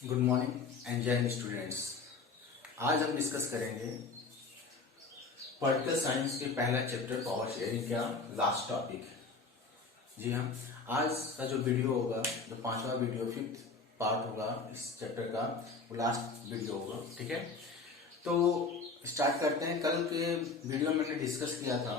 Good morning and जय Hind students. आज हम डिस्कस करेंगे पॉलिटिकल साइंस के पहला चैप्टर पावर शेयरिंग का लास्ट टॉपिक। जी हाँ, आज का जो वीडियो होगा, जो पांचवा वीडियो, फिफ्थ पार्ट होगा इस चैप्टर का, वो लास्ट वीडियो होगा। ठीक है, तो स्टार्ट करते हैं। कल के वीडियो में मैंने डिस्कस किया था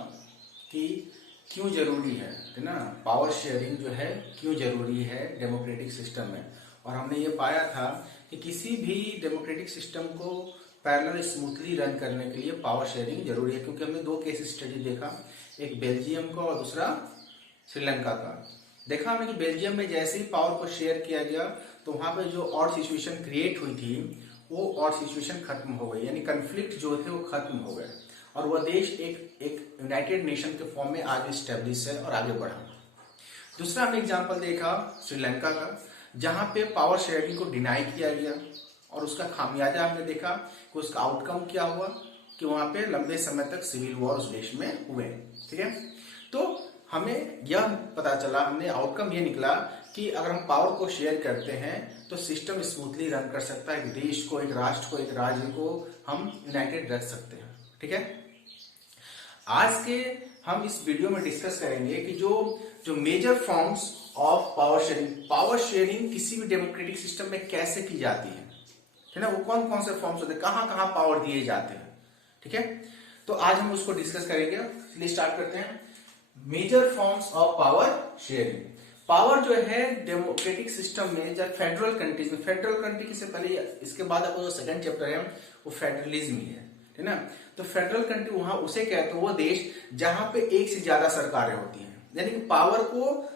कि क्यों जरूरी है ना, पावर शेयरिंग जो है क्यों जरूरी है डेमोक्रेटिक सिस्टम में। और हमने ये पाया था कि किसी भी डेमोक्रेटिक सिस्टम को पैरेलल स्मूथली रन करने के लिए पावर शेयरिंग जरूरी है, क्योंकि हमने दो केस स्टडी देखा, एक बेल्जियम का और दूसरा श्रीलंका का। देखा हमने कि बेल्जियम में जैसे ही पावर को शेयर किया गया तो वहां पे जो ऑड सिचुएशन क्रिएट हुई थी वो ऑड सिचुएशन खत्म हो गई, यानी कन्फ्लिक्ट जो थे वो खत्म हो गए और वह देश एक यूनाइटेड नेशन के फॉर्म में आज स्टेब्लिश है और आगे बढ़ा। दूसरा हमने एग्जांपल देखा श्रीलंका का, जहां पे पावर शेयरिंग को डिनाई किया गया और उसका खामियाजा हमने देखा कि उसका आउटकम क्या हुआ कि वहां पे लंबे समय तक सिविल वॉर उस देश में हुए। ठीक है, तो हमें यह पता चला, हमने आउटकम ये निकला कि अगर हम पावर को शेयर करते हैं तो सिस्टम स्मूथली रन कर सकता है, एक देश को, एक राष्ट्र को, एक राज्य को हम यूनाइटेड रख सकते हैं। ठीक है, आज के हम इस वीडियो में डिस्कस करेंगे कि जो major forms of power sharing किसी भी डेमोक्रेटिक सिस्टम में कैसे की जाती है ना, वो कौन कौन से फॉर्म्स होते हैं, कहां कहां पावर दिए जाते हैं। ठीक है, तो आज हम उसको डिस्कस करेंगे, इसलिए स्टार्ट करते हैं। Major forms of power sharing. Power जो है डेमोक्रेटिक सिस्टम में, जब फेडरल कंट्रीज में, फेडरल कंट्री से पहले इसके बाद आपको जो सेकंड चैप्टर है वो फेडरलिज्म ही है ना। तो फेडरल कंट्री वहां उसे कहते हैं वो देश जहां पे एक से ज्यादा सरकारें होती हैं, यानी कि पावर को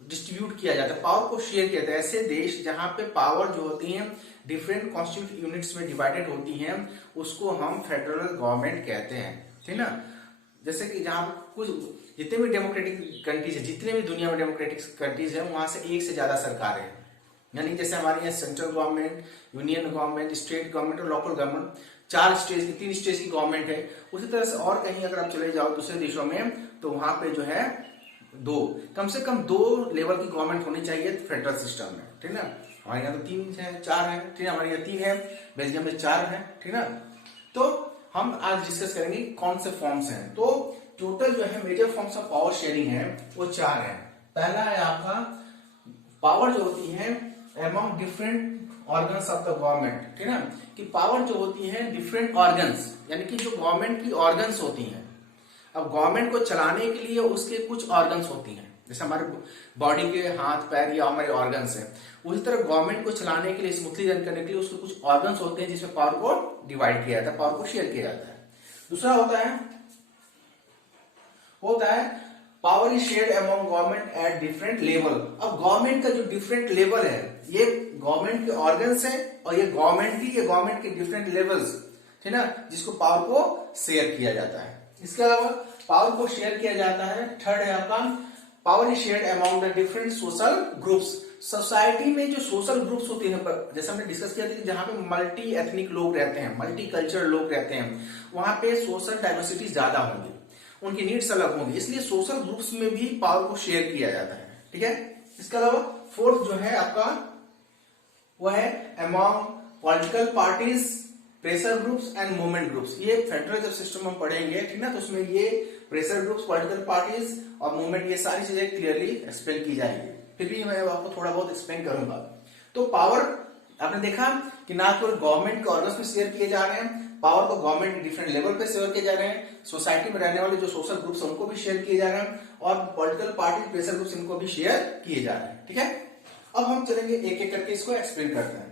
डिस्ट्रीब्यूट किया जाता है, पावर को शेयर किया जाता है। ऐसे देश जहां पे पावर जो होती है डिफरेंट कॉन्स्टिट्यूट यूनिट्स में डिवाइडेड होती हैं, उसको हम फेडरल गवर्नमेंट कहते हैं। ठीक ना, जैसे कि जहां कुछ जितने भी डेमोक्रेटिक कंट्रीज है, जितने भी दुनिया में डेमोक्रेटिक कंट्रीज है, वहां से एक से ज्यादा सरकारें हैं, यानी जैसे हमारे यहाँ central government, union government, state government और लोकल गवर्नमेंट, तीन स्टेज की गवर्नमेंट है। उसी तरह से और कहीं अगर आप चले जाओ दूसरे देशों में तो वहां पे जो है कम से कम दो लेवल की गवर्नमेंट होनी चाहिए फेडरल सिस्टम में। ठीक ना, हमारे यहाँ तो तीन है, चार है। ठीक है, हमारे यहाँ तीन है, बेल्जियम में चार है। ठीक ना, तो हम आज डिस्कस करेंगे कौन से फॉर्म्स हैं। तो टोटल जो है major forms of power sharing है वो चार है। पहला है आपका पावर जो होती है among different organs of the government. ठीक है, कि पावर जो होती है डिफरेंट ऑर्गन्स, यानी कि जो गवर्नमेंट की ऑर्गन्स होती हैं। अब गवर्नमेंट को चलाने के लिए उसके कुछ ऑर्गन्स होती हैं, जैसे हमारे बॉडी के हाथ पैर या हमारे ऑर्गन्स हैं, उसी तरह गवर्नमेंट को चलाने के लिए, स्मूथली रन करने के लिए उसके कुछ ऑर्गन्स होते हैं जिसमें पावर को डिवाइड किया जाता है, पावर को शेयर किया जाता है। दूसरा होता है power is shared among government at different level. अब गवर्नमेंट का जो डिफरेंट लेवल है, ये गवर्नमेंट के ऑर्गन्स है और ये गवर्नमेंट के डिफरेंट लेवल्स, ठीक ना, जिसको पावर को शेयर किया जाता है। इसके अलावा पावर को शेयर किया जाता है, थर्ड है आपका power is shared among the different social groups. Society में जो सोशल ग्रुप्स होते हैं, जैसे हमने डिस्कस किया था कि जहां पे मल्टी एथनिक लोग रहते हैं, मल्टी कल्चर लोग रहते हैं, वहां पे सोशल डाइवर्सिटी ज्यादा होंगी, उनकी नीड्स अलग होंगी, इसलिए सोशल ग्रुप्स में भी पावर को शेयर किया जाता है। ठीक है, इसके अलावा फोर्थ जो है आपका वो है among political parties, pressure groups and movement groups. ये फेडरल जब सिस्टम हम पढ़ेंगे, ठीक ना, तो उसमें ये प्रेशर ग्रुप्स, पॉलिटिकल पार्टीज और मूवमेंट, ये सारी चीजें क्लियरली एक्सप्लेन की जाएगी, फिर भी मैं आपको थोड़ा बहुत एक्सप्लेन करूंगा। तो पावर आपने देखा कि ना केवल गवर्नमेंट के ऑर्गन्स में शेयर किए जा रहे हैं, पावर को गवर्नमेंट के डिफरेंट लेवल पे शेयर किए जा रहे हैं, सोसाइटी में रहने वाले जो सोशल ग्रुप्स हैं उनको भी शेयर किए जा रहे हैं, और पॉलिटिकल पार्टी, प्रेशर ग्रुप्स, इनको भी शेयर किए जा रहे हैं। ठीक है, अब हम चलेंगे एक एक करके इसको एक्सप्लेन करते हैं।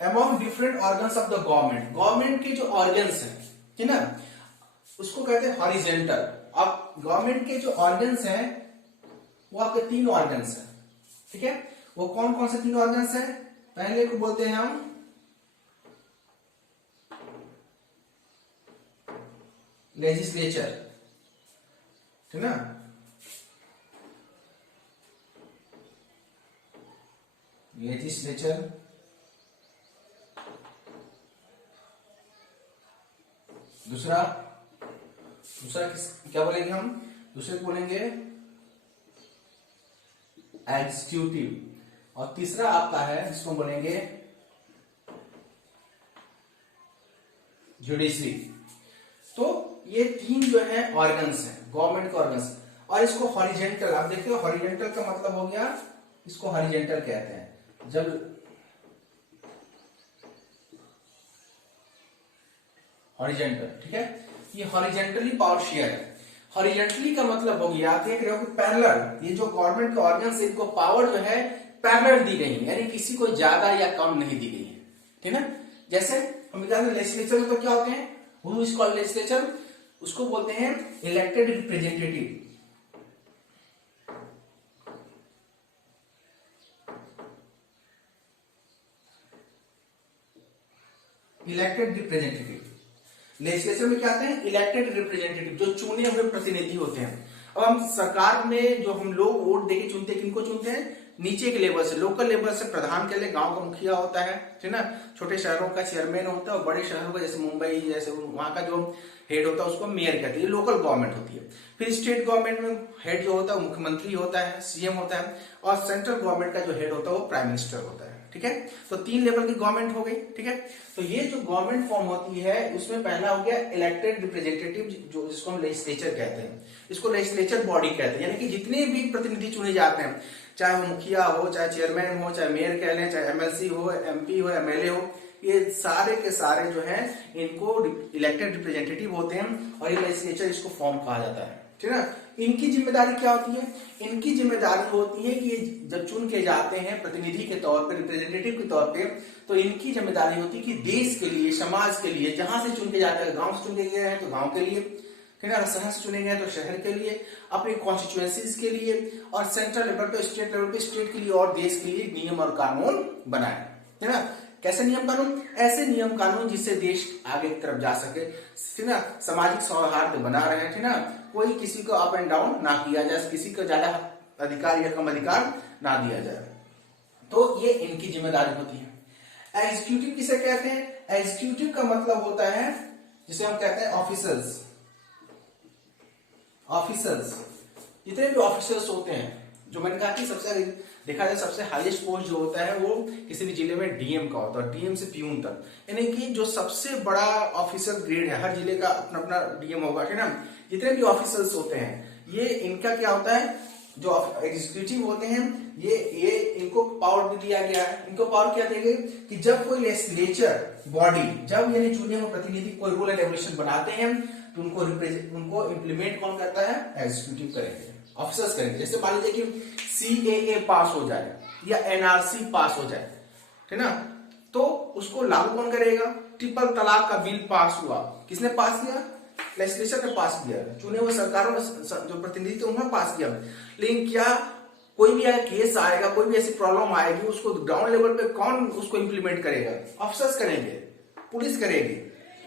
Among different organs of the government, government के जो ऑर्गन्स हैं, ठीक ना, उसको कहते हैं हॉरिजेंटल। अब गवर्नमेंट के जो ऑर्गन्स हैं वो आपके तीन ऑर्गन्स हैं। ठीक है, वो कौन कौन से तीन ऑर्गन्स हैं? पहले को बोलते हैं हम लेजिस्लेचर, ठीक ना, लेजिस्लेचर। दूसरा क्या बोलेंगे हम? दूसरे को बोलेंगे एग्जीक्यूटिव, और तीसरा आपका है जिसको बोलेंगे जुडिशरी। तो ये तीन जो है ऑर्गन्स हैं, गवर्नमेंट के ऑर्गन्स। और इसको हॉरिजेंटल, आप देखिए हॉरिजेंटल का मतलब हो गया, इसको हॉरिजेंटल कहते हैं। जब हॉरिजेंटल, ठीक है, ये हॉरिजेंटली पावर शेयर है। हॉरिजेंटली का मतलब हो गया, देख रहे हो कि पैरेलल, ये जो गवर्नमेंट के ऑर्गन्स इनको पावर जो है पैरेलल दी गई है, यानी किसी को ज्यादा या कम नहीं दी गई है, ठीक है। जैसे हम जानते हैं लेजिस्लेचर में तो क्या होते हैं, हु इज कॉल्ड लेजिस्लेचर, उसको बोलते हैं elected representative. Elected representative, legislature में क्या आते हैं, इलेक्टेड रिप्रेजेंटेटिव, जो चुने हुए प्रतिनिधि होते हैं। अब हम सरकार में जो हम लोग वोट देके चुनते हैं, किनको चुनते हैं, नीचे के लेवल से, लोकल लेवल से प्रधान के लिए गांव का मुखिया होता है, ठीक ना, छोटे शहरों का चेयरमैन होता है, और बड़े शहरों का जैसे मुंबई जैसे वहां का जो हेड होता है उसको मेयर कहते हैं, ये लोकल गवर्नमेंट होती है। फिर स्टेट गवर्नमेंट में हेड जो होता है मुख्यमंत्री होता है, सीएम होता है, और सेंट्रल गवर्नमेंट का जो हेड होता है वो प्राइम मिनिस्टर होता है, ठीक है। तो तीन लेवल की गवर्नमेंट हो गई, ठीक है। तो ये जो गवर्नमेंट फॉर्म होती है उसमें पहला हो गया इलेक्टेड रिप्रेजेंटेटिव, जो जिसको हम लेजिस्लेचर कहते हैं, इसको लेजिस्लेचर बॉडी कहते हैं, यानी कि जितने भी प्रतिनिधि चुने जाते हैं, चाहे वो मुखिया हो, चाहे चेयरमैन हो, चाहे मेयर कह लें, चाहे एमएलसी हो, एमपी हो, एमएलए हो, ये सारे के सारे जो है इनको इलेक्टेड रिप्रेजेंटेटिव होते हैं, और ये लेजिस्लेचर इसको फॉर्म कहा जाता है, ठीक है ना। इनकी जिम्मेदारी क्या होती है, इनकी जिम्मेदारी होती है कि जब चुन के जाते हैं प्रतिनिधि के तौर पर, रिप्रेजेंटेटिव के तौर पे, तो इनकी जिम्मेदारी होती है कि देश के लिए, समाज के लिए, जहां से चुन के जाते हैं, गांव से चुन के गए हैं तो गांव के लिए, ठीक है, शहर से चुने गए तो शहर के लिए, अपने कॉन्स्टिट्यूएंसीज के लिए, और सेंट्रल लेवल पे, स्टेट लेवल पे, स्टेट के लिए और देश के लिए नियम और कानून बनाए, है ना। कैसे नियम कानून, ऐसे नियम कानून जिससे देश आगे की तरफ जा सके, ठीक ना, सामाजिक सौहार्द बना रहे, ठीक ना, कोई किसी को अप एंड डाउन ना किया जाए, किसी को ज्यादा अधिकार या कम अधिकार ना दिया जाए, तो ये इनकी जिम्मेदारी होती है। एग्जीक्यूटिव किसे कहते हैं, एग्जीक्यूटिव का मतलब होता है जिसे हम कहते हैं ऑफिसर्स। ऑफिसर्स, जितने भी ऑफिसर्स होते हैं, जो मैंने कहा कि सबसे देखा जाए सबसे हाईएस्ट पोस्ट जो होता है वो किसी भी जिले में डीएम का होता है, डीएम से प्यून तक, यानी कि जो सबसे बड़ा ऑफिसर ग्रेड है, हर जिले का अपना अपना डीएम होगा, ठीक ना। जितने भी ऑफिसर्स होते हैं, ये इनका क्या होता है, जो एग्जीक्यूटिव होते हैं, ये इनको पावर भी दिया गया है। इनको पावर क्या दी गई कि जब कोई लेजिस्लेचर बॉडी, जब यानी चुने हुए प्रतिनिधि कोई रूल एंड रेगुलेशन बनाते हैं, तो उनको इम्प्लीमेंट कौन करता है, एग्जीक्यूटिव करेंगे, ऑफिसर्स करेंगे। जैसे मान लीजिए कि सीएए पास हो जाए या एनआरसी पास हो जाए, ठीक ना, तो उसको लागू कौन करेगा, ट्रिपल तलाक का बिल पास हुआ, किसने पास किया, लेजिस्लेचर ने पास किया, चुने हुए सरकारों ने, जो प्रतिनिधि थे उन्होंने पास किया। लेकिन क्या कोई भी अगर केस आएगा, कोई भी ऐसी प्रॉब्लम आएगी, उसको ग्राउंड लेवल पे कौन उसको इंप्लीमेंट करेगा, ऑफिसर्स करेंगे, पुलिस करेगी,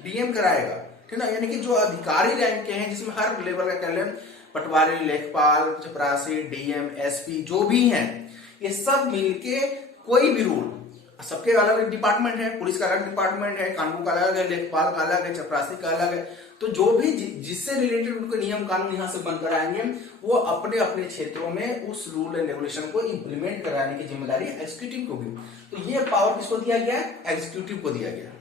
डीएम कराएगा, ठीक ना। यानी कि जो अधिकारी रैंक के हैं, जिसमें हर लेवल का कर लें, पटवारी, लेखपाल, चपरासी, डीएम, एसपी, जो भी हैं, ये सब मिलके कोई भी रूल, सबके अलग अलग डिपार्टमेंट है, पुलिस का अलग डिपार्टमेंट है, कानून का अलग है, लेखपाल का अलग है, चपरासी का अलग है, तो जो भी जिससे रिलेटेड उनको नियम कानून यहाँ से बनकर आएंगे, वो अपने अपने क्षेत्रों में उस रूल एंड रेगुलेशन को इंप्लीमेंट कराने की जिम्मेदारी एग्जीक्यूटिव को भी। तो ये पावर किसको दिया गया है, एग्जीक्यूटिव को दिया गया।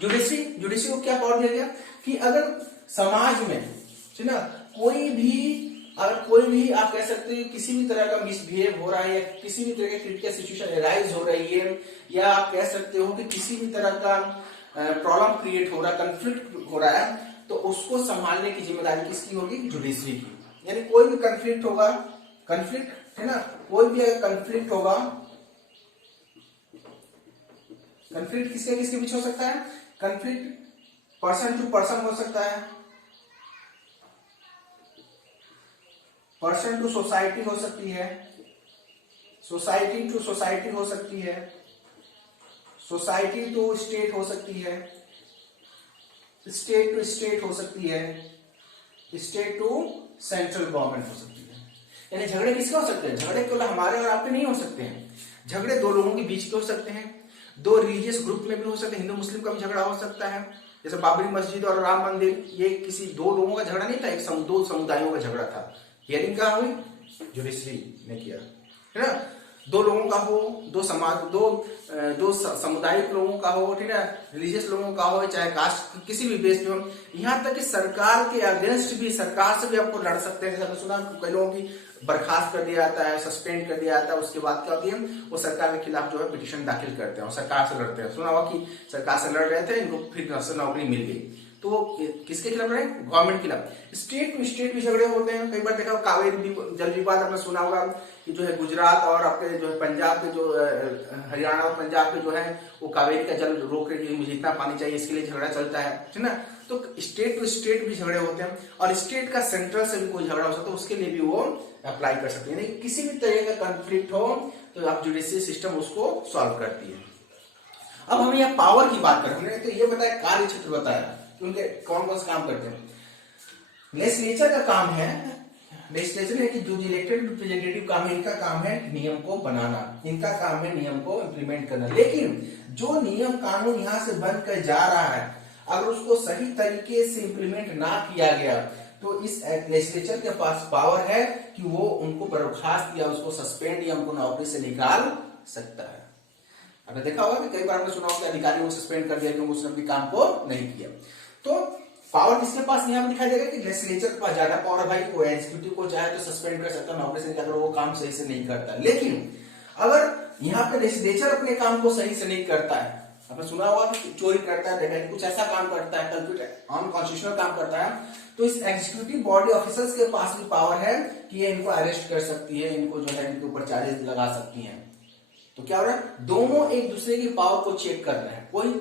जुडिशरी को क्या पावर दिया गया कि अगर समाज में, ठीक ना, कोई भी आप कह सकते हैं किसी भी तरह का मिसबिहेव हो रहा है, या किसी भी तरह की क्रिटिकल सिचुएशन अराइज हो रही है, या आप कह सकते हो कि किसी भी तरह का प्रॉब्लम क्रिएट हो रहा है, कंफ्लिक्ट हो रहा है, तो उसको संभालने की जिम्मेदारी किसकी होगी, जुडिशरी की। यानी कोई भी कंफ्लिक्ट होगा, कंफ्लिक्ट है ना, कोई भी अगर कंफ्लिक्ट होगा, कंफ्लिक्ट किसके किसके बीच हो सकता है, कंफ्लिक्ट पर्सन टू पर्सन हो सकता है, पर्सन टू सोसाइटी हो सकती है, सोसाइटी टू सोसाइटी हो सकती है, सोसाइटी टू स्टेट हो सकती है, स्टेट टू स्टेट हो सकती है, स्टेट टू सेंट्रल गवर्नमेंट हो सकती है। यानी झगड़े किसके हो सकते हैं, झगड़े केवल हमारे और आपके नहीं हो सकते हैं, झगड़े दो लोगों के बीच के हो सकते हैं, दो रिलीजियस ग्रुप में भी हो सकते हैं, हिंदू मुस्लिम का भी झगड़ा हो सकता है, जैसे बाबरी मस्जिद और राम मंदिर, ये किसी दो लोगों का झगड़ा नहीं था, एक दो समुदायों का झगड़ा था। हियरिंग कहाँ हुई, जुडिशरी ने किया, है ना। दो लोगों का हो, दो समाज, दो सामुदायिक लोगों का हो, ठीक है, रिलीजियस लोगों का हो, चाहे कास्ट किसी भी बेस पे हो, यहाँ तक कि सरकार के अगेंस्ट भी, सरकार से भी आपको लड़ सकते हैं। जैसे सुना कई लोगों की बर्खास्त कर दिया जाता है, सस्पेंड कर दिया जाता है, उसके बाद क्या होती है, वो सरकार के खिलाफ जो है पिटीशन दाखिल करते हैं और सरकार से लड़ते हैं। सुना हुआ कि सरकार से लड़ रहे थे, इनको फिर नौकरी मिल गई, तो वो किसके खिलाफ लड़े? गवर्नमेंट के खिलाफ। स्टेट टू स्टेट भी झगड़े होते हैं। कई बार देखा कावेरी जल विवाद आपने सुना होगा कि जो है गुजरात और आपके जो है पंजाब के जो हरियाणा और पंजाब के जो है वो कावेरी का जल रोक रही है, मुझे इतना पानी चाहिए, इसके लिए झगड़ा चलता है, ठीक ना। तो स्टेट टू स्टेट भी झगड़े होते हैं और स्टेट का सेंट्रल से भी कोई झगड़ा हो सकता है, उसके लिए भी वो अप्लाई कर सकते हैं। किसी भी तरह का कॉन्फ्लिक्ट हो तो आप जुडिशियल सिस्टम उसको सॉल्व करती है। अब हम यहाँ पावर की बात करें, हमने तो ये बताया, कार्य क्षेत्र बताया कि उनके कौन कौन से काम करते हैं। लेजिस्लेचर का काम है, लेजिस्लेचर है कि जो इलेक्टेड रिप्रेजेंटेटिव काम है, इनका काम है नियम को बनाना, इनका काम है नियम को इम्प्लीमेंट करना। लेकिन जो नियम कानून यहाँ से बन कर जा रहा है, अगर उसको सही तरीके से इम्प्लीमेंट ना किया गया तो इस लेजिस्लेचर के पास पावर है कि वो उनको बर्खास्त या उसको सस्पेंड या उनको नौकरी से निकाल सकता है। आपने देखा होगा कि कई बार आपने सुना होगा कि अधिकारी को सस्पेंड कर दिया क्योंकि उसने अपने काम को नहीं किया। तो पावर किसके पास यहाँ दिखाई देगा कि लेजिस्लेचर के पास ज्यादा पावर है भाई, वो एग्जीक्यूटिव को चाहे तो सस्पेंड कर सकता है नौकरी से, अगर वो काम सही से नहीं करता। लेकिन अगर यहाँ पे लेजिस्लेचर अपने काम को सही से नहीं करता है, आपने सुना होगा कि चोरी करता है, डकैती, कुछ ऐसा काम करता है, अनकॉन्स्टिट्यूशनल काम करता है, तो इस एग्जीक्यूटिव बॉडी ऑफिसर्स के पास भी पावर है कि ये इनको अरेस्ट कर सकती है, इनको जो है इनके ऊपर चार्जेस लगा सकती है। तो क्या हो रहा है, दोनों एक दूसरे की पावर को चेक कर रहे हैं, कोई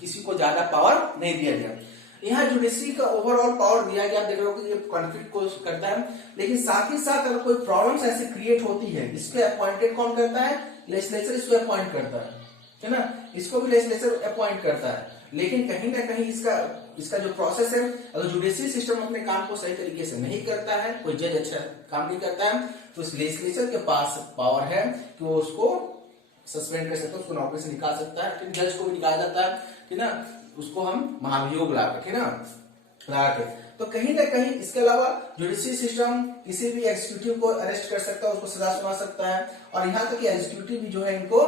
किसी को ज्यादा पावर नहीं दिया गया। यहाँ जुडिशरी का ओवरऑल पावर दिया गया, आप देख रहे हो कि ये कॉन्फ्लिक्ट को करता है। लेकिन साथ ही साथ अगर कोई प्रॉब्लम्स ऐसे क्रिएट होती है, इसको अपॉइंटेड कौन करता है? लेजिस्लेचर इसको अपॉइंट करता है ना, इसको भी लेजिस्लेचर अपॉइंट करता है। लेकिन कहीं ना कहीं इसका जो प्रोसेस है, अगर जुडिशरी सिस्टम अपने काम को सही तरीके से नहीं करता है, कोई जज अच्छा काम नहीं करता है, तो इस लेजिस्लेचर के पास पावर है कि वो उसको सस्पेंड कर सकता है, उसको नौकरी से निकाल सकता है। फिर जज को भी निकाल जाता है, ठीक ना, उसको हम महाभियोग ला के, ठीक ना, ला के। तो कहीं ना कहीं इसके अलावा जुडिशरी सिस्टम किसी भी एग्जीक्यूटिव को अरेस्ट कर सकता है, उसको सजा सुना सकता है, और यहाँ तक कि एग्जीक्यूटिव भी जो है इनको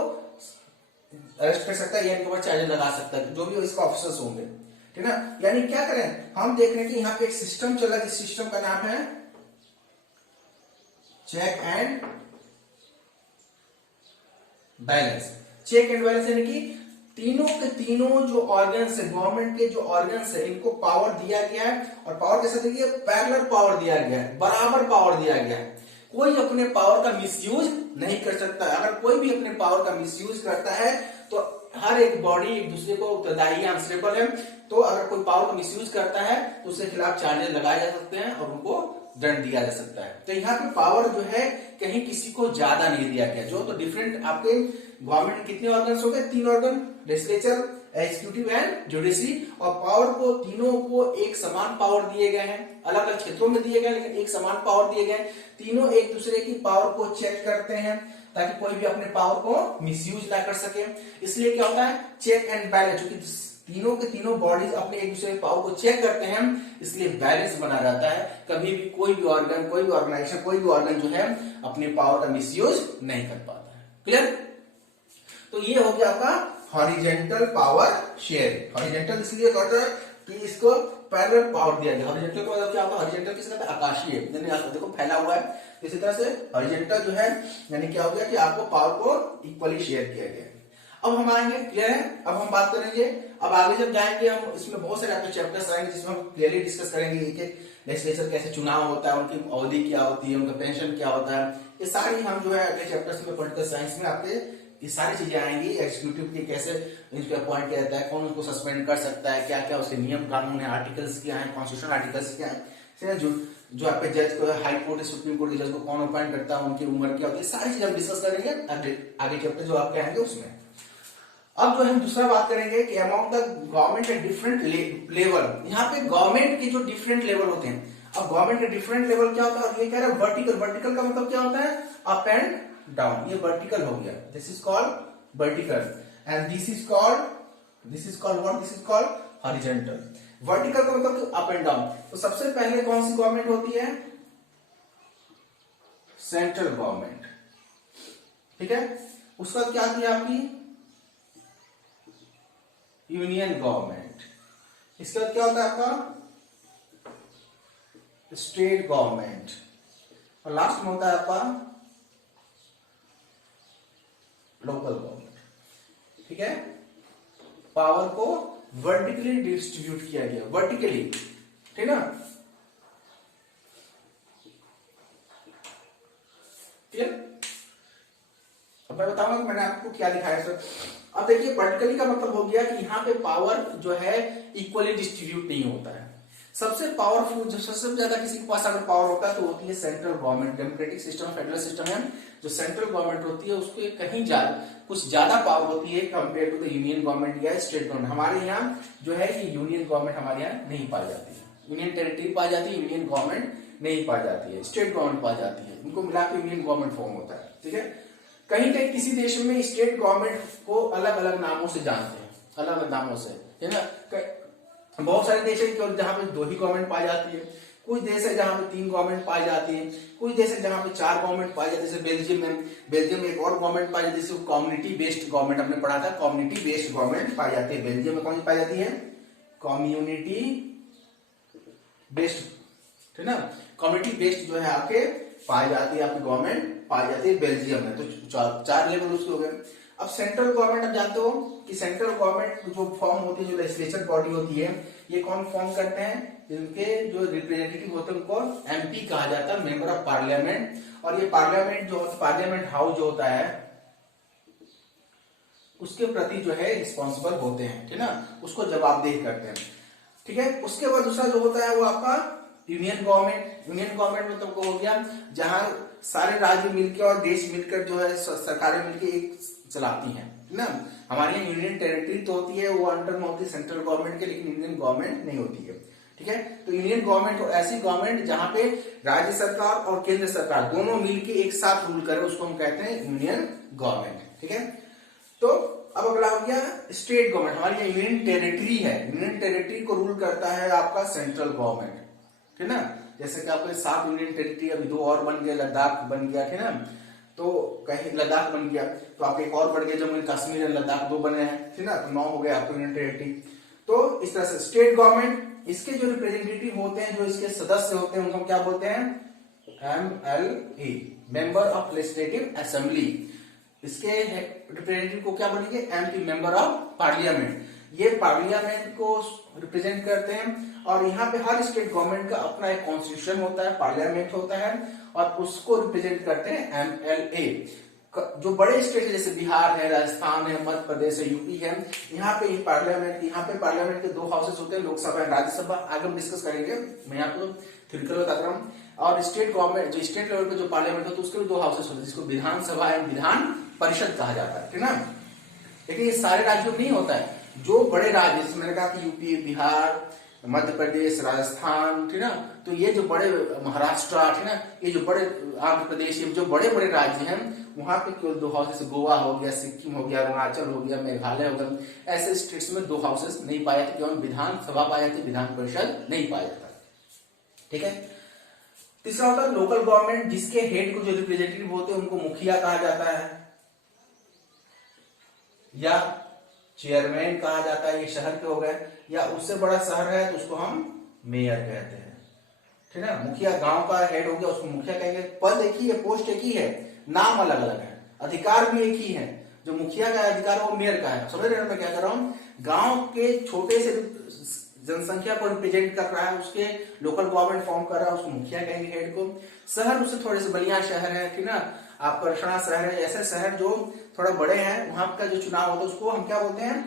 अरेस्ट कर सकता है या इनके ऊपर चार्जेस लगा सकता है, जो भी इसका ऑफिसर्स होंगे, ठीक ना। यानी क्या करें, हम देख रहे हैं कि यहाँ पे एक सिस्टम चला, जिस सिस्टम का नाम है check and balance. Check and balance यानी कि तीनों के तीनों जो ऑर्गन्स है, गवर्नमेंट के जो ऑर्गन्स है, इनको पावर दिया गया है, और पावर कैसे दिया गया? पैरेलल पावर दिया गया है, बराबर पावर दिया गया है। कोई अपने पावर का मिसयूज नहीं कर सकता। अगर कोई भी अपने पावर का मिसयूज करता है तो हर एक बॉडी एक दूसरे को उत्तरदायी, आंसरेबल है। तो अगर कोई पावर का मिसयूज करता है तो उसके खिलाफ चार्जेस लगाए जा सकते हैं और उनको दंड दिया जा सकता है। तो यहाँ पे पावर जो है कहीं किसी को ज्यादा नहीं दिया गया। जो तो डिफरेंट आपके गवर्नमेंट कितने ऑर्गन्स हो गए? 3 organ, legislature, executive and judiciary, और पावर को तीनों को एक समान पावर दिए गए हैं, अलग अलग क्षेत्रों में दिए गए लेकिन एक समान पावर दिए गए। तीनों एक दूसरे की पावर को चेक करते हैं ताकि कोई भी अपने पावर को मिसयूज ना कर सके। इसलिए क्या होता है? चेक एंड बैलेंस, क्योंकि तीनों के तीनों बॉडीज अपने एक दूसरे पावर को चेक करते हैं, इसलिए बैलेंस बना रहता है। कभी भी कोई भी ऑर्गन, कोई भी ऑर्गेनाइजेशन, कोई भी ऑर्गन जो है अपने पावर का मिसयूज नहीं कर पाता है। क्लियर? तो ये हो गया आपका हॉरिजेंटल पावर शेयर। हॉरिजेंटल इसलिए कहते हैं कि इसको पैरेलल पावर दिया गया। हॉरिजेंटल का मतलब क्या होता है? हॉरिजेंटल किसका था? आकाशीय, यानी देखो फैला हुआ है। इसी तरह से हॉरिजेंटल जो है यानी क्या हो गया कि आपको पावर को इक्वली शेयर किया गया। अब हम आएंगे, क्लियर है? अब हम बात करेंगे, अब आगे जब जाएंगे हम इसमें बहुत सारे आपके चैप्टर्स आएंगे जिसमें हम क्लियरली डिस्कस करेंगे एक एक लेजिस्लेचर कैसे चुनाव होता है, उनकी अवधि क्या होती है, उनका पेंशन क्या होता है, ये सारी हम जो है अगले चैप्टर्स में पॉलिटिकल साइंस में आपके ये सारी चीजें आएंगी। एग्जीक्यूटिव के कैसे इनको अपॉइंट किया जाता है, कौन उसको सस्पेंड कर सकता है, क्या क्या उसके नियम कानून है, आर्टिकल्स क्या है, कॉन्स्टिट्यूशनल आर्टिकल्स क्या है, जो आपके जज को, हाई कोर्ट, सुप्रीम कोर्ट के जज को कौन अपॉइंट करता है, उनकी उम्र क्या होती है, सारी चीजें हम डिस्कस करेंगे आगे चैप्टर जो आपके आएंगे उसमें। अब जो हम दूसरा बात करेंगे कि among the government at different level. यहाँ पे गवर्नमेंट के जो डिफरेंट लेवल होते हैं, अब गवर्नमेंट के डिफरेंट लेवल क्या होता है? ये कह रहा है वर्टिकल। वर्टिकल का मतलब क्या होता है? Up and down. ये वर्टिकल हो गया, this is called vertical, and this is called what? This is called horizontal. Vertical का मतलब अप एंड डाउन। तो सबसे पहले कौन सी गवर्नमेंट होती है? Central government. ठीक है। उसका क्या किया आपकी यूनियन गवर्नमेंट। इसके बाद क्या होता है आपका स्टेट गवर्नमेंट, और लास्ट में होता है आपका लोकल गवर्नमेंट। ठीक है, पावर को वर्टिकली डिस्ट्रीब्यूट किया गया, वर्टिकली, ठीक ना। क्लियर। अब मैं बताऊंगा कि मैंने आपको क्या दिखाया सर। अब देखिए वर्टिकली का मतलब हो गया कि यहाँ पे पावर जो है इक्वली डिस्ट्रीब्यूट नहीं होता है। सबसे पावरफुल, जो सबसे ज्यादा किसी के पास अगर पावर होता है तो होती है central government. Democratic system, federal system है, जो सेंट्रल गवर्नमेंट होती है उसके कहीं कुछ ज्यादा पावर होती है compare to the union government या स्टेट गवर्नमेंट। हमारे यहाँ जो है कि यूनियन गवर्नमेंट हमारे यहाँ नहीं पाई जाती है, यूनियन टेरिटरी पाई जाती है, यूनियन गवर्नमेंट नहीं पाई जाती है, स्टेट गवर्नमेंट पाई जाती है, उनको मिलाकर यूनियन गवर्नमेंट फॉर्म होता है। ठीक है, कहीं कहीं किसी देश में स्टेट गवर्नमेंट को अलग अलग नामों से जानते हैं, अलग अलग नामों से, है ना। बहुत सारे देश है जहां पे 2 ही गवर्नमेंट पाई जाती है, कुछ देश है जहां पे 3 गवर्नमेंट पाई जाती है, कुछ देश है जहां पे 4 गवर्नमेंट पाई जाती है। जैसे बेल्जियम में एक और गवर्नमेंट पाई जाती है, जिसे कम्युनिटी बेस्ड गवर्नमेंट हमने पढ़ा था, कम्युनिटी बेस्ड गवर्नमेंट पाई जाती है। बेल्जियम में कौन सी पाई जाती है, कम्युनिटी बेस्ड, ठीक ना। कम्युनिटी बेस्ड जो है आपके पाई जाती है, आपकी गवर्नमेंट पाई जाती है बेल्जियम में। तो 4 लेवल उसके हो गए। अब सेंट्रल गवर्नमेंट, अब जानते हो कि सेंट्रल गवर्नमेंट जो फॉर्म होती है, जो लेजिस्लेचर बॉडी होती है, ये कौन फॉर्म करते हैं, इनके जो रिप्रेजेंटेटिव होते हैं उनको एमपी कहा जाता है, मेंबर ऑफ पार्लियामेंट। और ये पार्लियामेंट जो पार्लियामेंट हाउस जो होता है उसके प्रति जो है रिस्पॉन्सिबल होते हैं, ठीक ना, उसको जवाबदेह करते हैं। ठीक है, उसके बाद दूसरा जो होता है वो आपका यूनियन गवर्नमेंट। यूनियन गवर्नमेंट मतलब को हो गया जहां सारे राज्य मिलकर और देश मिलकर जो है सरकारें मिलकर एक चलाती हैं, ना। हमारे यहाँ यूनियन टेरिटरी तो होती है, वो अंडर में होती है सेंट्रल गवर्नमेंट के, लेकिन यूनियन गवर्नमेंट नहीं होती है। ठीक है, तो यूनियन गवर्नमेंट ऐसी गवर्नमेंट जहां पे राज्य सरकार और केंद्र सरकार दोनों मिलकर एक साथ रूल करे, उसको हम कहते हैं यूनियन गवर्नमेंट। ठीक है, तो अब अगला हो गया स्टेट गवर्नमेंट। हमारी यहाँ यूनियन टेरिटरी है, यूनियन टेरिटरी को रूल करता है आपका सेंट्रल गवर्नमेंट, ठीक ना। जैसे कि आपके 7 यूनियन टेरिटरी, अभी 2 और बन गया, लद्दाख बन गया, ठीक ना। तो कहीं लद्दाख बन गया तो आपके एक और बढ़ गया, जम्मू कश्मीर और लद्दाख 2 बने हैं, ठीक ना। तो 9 हो गया आपको यूनियन टेरिटरी। तो इस तरह से स्टेट गवर्नमेंट, इसके जो रिप्रेजेंटेटिव होते हैं, जो इसके सदस्य होते हैं, उनको क्या बोलते हैं, MLA, member of legislative assembly. इसके रिप्रेजेंटेटिव को क्या बोलेंगे, MP, मेंबर ऑफ पार्लियामेंट। ये पार्लियामेंट को रिप्रेजेंट करते हैं। और यहाँ पे हर स्टेट गवर्नमेंट का अपना एक कॉन्स्टिट्यूशन होता है, पार्लियामेंट होता है, और उसको रिप्रेजेंट करते हैं MLA। जो बड़े स्टेट है जैसे बिहार है, राजस्थान है, मध्य प्रदेश है, यूपी है, यहाँ पे पार्लियामेंट के 2 हाउसेस होते हैं, लोकसभा एंड राज्यसभा। आगे हम डिस्कस करेंगे, मैं यहाँ पे थ्योरिटिकल बताता हूँ। और स्टेट गवर्नमेंट, जो स्टेट लेवल पे जो पार्लियामेंट होता है उसके भी 2 हाउसेस होते हैं, जिसको विधानसभा एंड विधान परिषद कहा जाता है, ठीक ना। लेकिन ये सारे राज्यों में नहीं होता है। जो बड़े राज्य, जैसे मैंने कहा कि यूपी, बिहार, मध्य प्रदेश, राजस्थान, ठीक ना, तो ये जो बड़े, महाराष्ट्र, ठीक ना, ये जो बड़े, आंध्र प्रदेश, ये जो बड़े बड़े राज्य हैं, वहां पे केवल 2 हाउसेस, गोवा हो गया, सिक्किम हो गया, अरुणाचल हो गया, मेघालय हो गया, ऐसे स्टेट्स में 2 हाउसेस नहीं पाए जाते, केवल विधानसभा पाई जाती, विधान परिषद नहीं पाया जाता। ठीक है, तीसरा होता है लोकल गवर्नमेंट, जिसके हेड को जो रिप्रेजेंटेटिव होते हैं उनको मुखिया कहा जाता है या चेयरमैन कहा जाता है। ये शहर के हो गए, या उससे बड़ा शहर है तो उसको हम मेयर कहते हैं, ठीक है। मुखिया गांव का हेड हो गया, उसको मुखिया कहेंगे। पद एक ही है, पोस्ट एक ही है, नाम अलग अलग है, अधिकार भी एक ही है। जो मुखिया का अधिकार है वो मेयर का है। समझ रहे हैं मैं क्या कर रहा हूँ, गांव के छोटे से जनसंख्या को रिप्रेजेंट कर रहा है, उसके लोकल गवर्नमेंट फॉर्म कर रहा है, उसको मुखिया कहेंगे हेड को। शहर उससे थोड़े से बलिया शहर है, ठीक ना, आप परसना शहर है, ऐसे शहर जो थोड़ा बड़े हैं, वहां का जो चुनाव होता है उसको हम क्या बोलते हैं,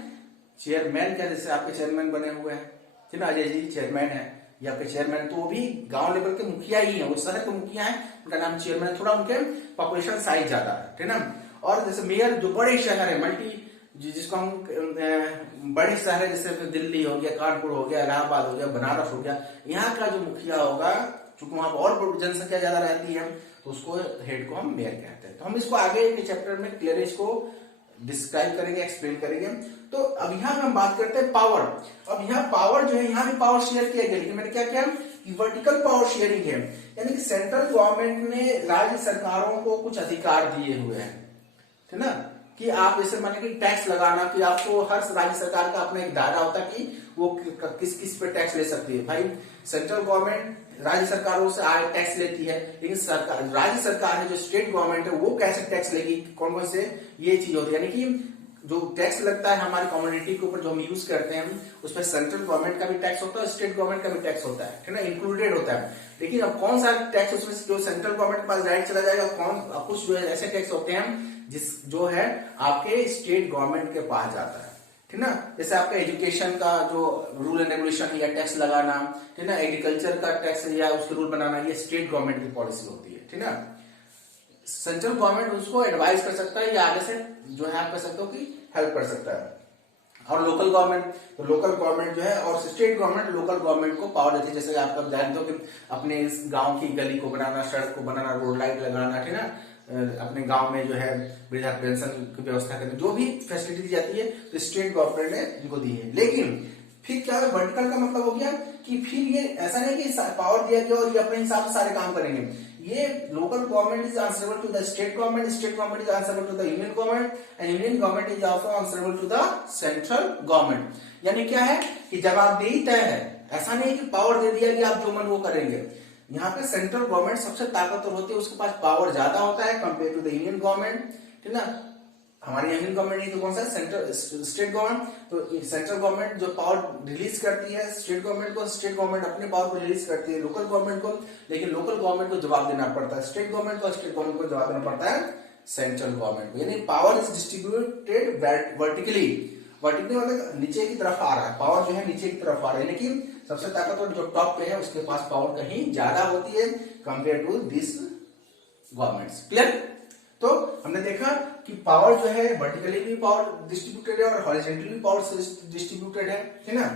चेयरमैन। क्या, जैसे आपके चेयरमैन बने हुए हैं, ठीक ना, अजय जी चेयरमैन है, या आपके चेयरमैन, तो वो भी गांव लेवल के मुखिया ही है, वो शहर के मुखिया है, उनका नाम चेयरमैन। थोड़ा उनके पॉपुलेशन साइज ज्यादा है, ठीक ना। और जैसे मेयर, जो बड़े शहर है, जिसको हम बड़े शहर है, जैसे दिल्ली हो गया, कानपुर हो गया, इलाहाबाद हो गया, बनारस हो गया, यहाँ का जो मुखिया होगा, चूंकि वहां और जनसंख्या ज्यादा रहती है, तो उसको हेड को हम मेयर कहते हैं। तो हम इसको आगे के चैप्टर में क्लियर इसको डिस्क्राइब करेंगे, एक्सप्लेन करेंगे। तो अब यहाँ हम बात करते हैं पावर। अब यहाँ पावर जो है, यहाँ भी पावर शेयर किया गया, लेकिन मैंने क्या किया कि वर्टिकल पावर शेयरिंग है, यानी कि सेंट्रल गवर्नमेंट ने राज्य सरकारों को कुछ अधिकार दिए हुए हैं, है ना, कि आप जैसे माने कि टैक्स लगाना, कि आपको हर राज्य सरकार का अपना एक दायरा होता है कि वो किस किस पे टैक्स ले सकती है। भाई सेंट्रल गवर्नमेंट राज्य सरकारों से आय टैक्स लेती है, लेकिन सरकार राज्य सरकार है जो स्टेट गवर्नमेंट है वो कैसे टैक्स लेगी, कौन कौन से ये चीज होती है। यानी कि जो टैक्स लगता है हमारी कम्युनिटी के ऊपर जो हम यूज करते हैं उसमें सेंट्रल गवर्नमेंट का भी टैक्स होता है, स्टेट गवर्नमेंट का भी टैक्स होता है ना, इंक्लूडेड होता है। लेकिन अब कौन सा टैक्स उसमें जो सेंट्रल गवर्नमेंट के पास डायरेक्ट चला जाएगा, कुछ जो है ऐसे टैक्स होते हैं जो है आपके स्टेट गवर्नमेंट के पास जाता है, ठीक ना। जैसे आपका एजुकेशन का जो रूल एंड रेगुलेशन या टैक्स लगाना, ठीक ना, एग्रीकल्चर का टैक्स या उसके रूल बनाना, ये स्टेट गवर्नमेंट की पॉलिसी होती है, ठीक ना। सेंट्रल गवर्नमेंट उसको एडवाइस कर सकता है या आगे से जो है आप कह सकते हो कि हेल्प कर सकता है। और लोकल गवर्नमेंट, तो लोकल गवर्नमेंट जो है और स्टेट गवर्नमेंट लोकल गवर्नमेंट को पावर देती है। जैसे आप कब जानते हो कि अपने इस गांव की गली को बनाना, सड़क को बनाना, रोड लाइट लगाना, ठीक ना, अपने गांव में जो है वृद्धा पेंशन की व्यवस्था करनी, जो भी फैसिलिटी दी जाती है तो स्टेट गवर्नमेंट ने इनको दी है। लेकिन फिर क्या है, वर्टिकल का मतलब हो गया कि फिर ये ऐसा नहीं कि पावर दिया गया और ये अपने हिसाब से सारे काम करेंगे। ये local government is answerable to the state government, state government is answerable to the union government and union government is also answerable to the central government. यानी क्या है कि जवाबदेही तय है, ऐसा नहीं कि पावर दे दिया कि आप जो मन वो करेंगे। यहाँ पे सेंट्रल गवर्नमेंट सबसे ताकतवर होती है, उसके पास पावर ज्यादा होता है compare to the union government, ठीक ना। हमारी यूनियन गवर्नमेंट नहीं तो कौन सा सेंट्रल स्टेट गवर्नमेंट, तो सेंट्रल गवर्नमेंट जो पावर रिलीज करती है स्टेट गवर्नमेंट को, स्टेट गवर्नमेंट अपने पावर को रिलीज करती है लोकल गवर्नमेंट को, लेकिन लोकल गवर्नमेंट को जवाब देना पड़ता है स्टेट गवर्नमेंट को, स्टेट गवर्नमेंट को जवाब देना पड़ता है सेंट्रल गवर्नमेंट को। यानी power is distributed vertically, vertically मतलब नीचे की तरफ आ रहा है, पावर जो है नीचे की तरफ आ रहा है, लेकिन सबसे ताकतवर जो टॉप पे है उसके पास पावर कहीं ज्यादा होती है compare to this governments. Clear. तो हमने देखा कि पावर जो है वर्टिकली भी पावर डिस्ट्रीब्यूटेड है और हॉरिजॉन्टली भी पावर डिस्ट्रीब्यूटेड है ना।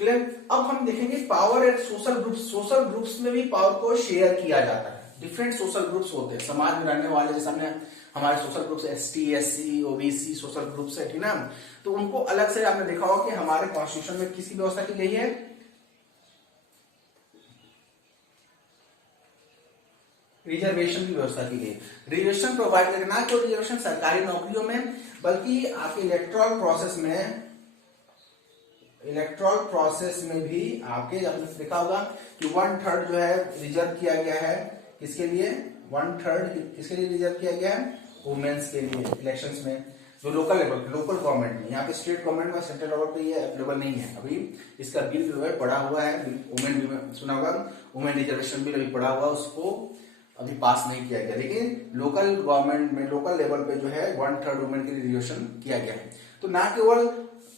क्लियर। अब हम देखेंगे power at social groups, social groups में भी पावर को शेयर किया जाता है। डिफरेंट सोशल ग्रुप्स होते हैं समाज में रहने वाले, जैसे हमने हमारे social groups ST, SC, OBC social groups है, ठीक ना, तो उनको अलग से आपने देखा होगा कि हमारे कॉन्स्टिट्यूशन में किसकी व्यवस्था की गई है, रिजर्वेशन की व्यवस्था की गई। रिजर्वेशन प्रोवाइड करना, तो रिजर्वेशन सरकारी नौकरियों में, बल्कि आपके इलेक्टोरल प्रोसेस में भी आपके आपने देखा होगा कि 1/3 जो है रिजर्व किया गया है, किसके लिए 1/3 किसके लिए रिजर्व किया गया है, वुमेन्स के लिए इलेक्शंस में, जो लोकल लेवल लोकल गवर्नमेंट में। यहाँ पे स्टेट गवर्नमेंट में सेंट्रल लेवल पे ये अवेलेबल नहीं है अभी। इसका बिल जो है पड़ा हुआ है, वुमेन सुना होगा, वुमेन रिजर्वेशन बिल अभी पड़ा हुआ, उसको अभी पास नहीं किया गया, लेकिन लोकल गवर्नमेंट में लोकल लेवल पे जो है 1/3 वुमेन के लिए रिजर्वेशन किया गया है। तो ना केवल